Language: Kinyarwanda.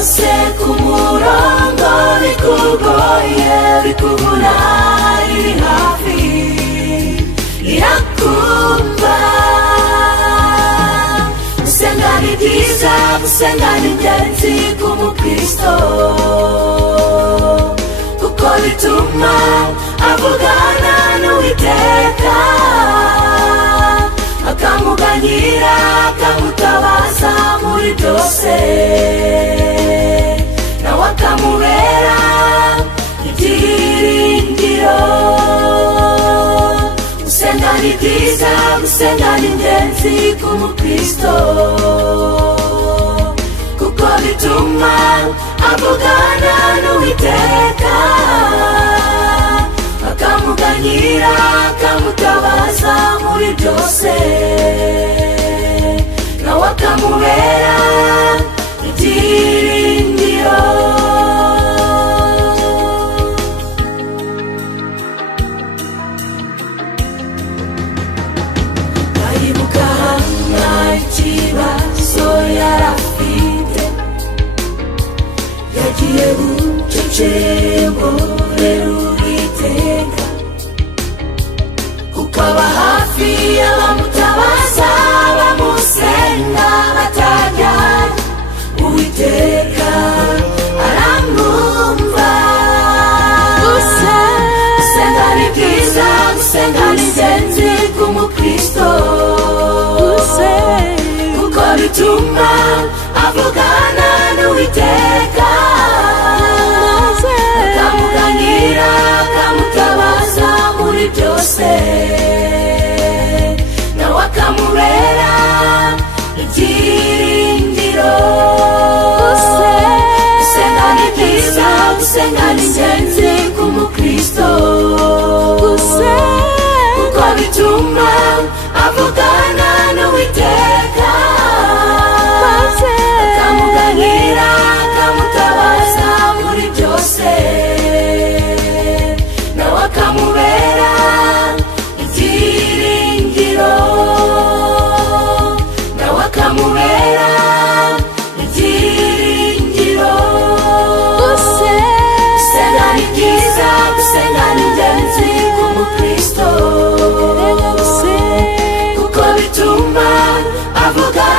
byose ku murongo bikugoye bikubura iri hafi irakumva. Gusenga ni byiza, gusenga ni ingenzi ku mukristo, kuko bituma avugana n'Uwiteka, akamuganyira akamutabaza muri byose, nawe akamubera ibyiringiro. Gusenga ni byiza, gusenga ni ingenzi ku mukristo, kuko bituma avugana n'Uwiteka, akamuganyira akamutabaza muri byose, nawe akamubera ibyiringiro. Aribuka Hana ikibazo yarafite, yagiye bucece ngorera Uwiteka, kuko aba hafi y'abamutabaza bamusenga batajyanye. Uwiteka aramwumva. Gusenga ni byiza, gusenga ni ingenzi ku mukristo, kuko bituma avugana n'Uwiteka, akamuganyira akamutabaza muri byose, nawe akamubera ibyiringiro. Gusenga ni byiza, gusenga ni ingenzi ku mukristo, kuko bituma avugana n'Uwiteka, akamuganyira akamutabaza muri byose, nawe akamubera ibyiringiro, nawe akamubera ibyiringiro. Gusenga ni byiza, gusenga ni ingenzi ku mukristo, kuko bituma avuga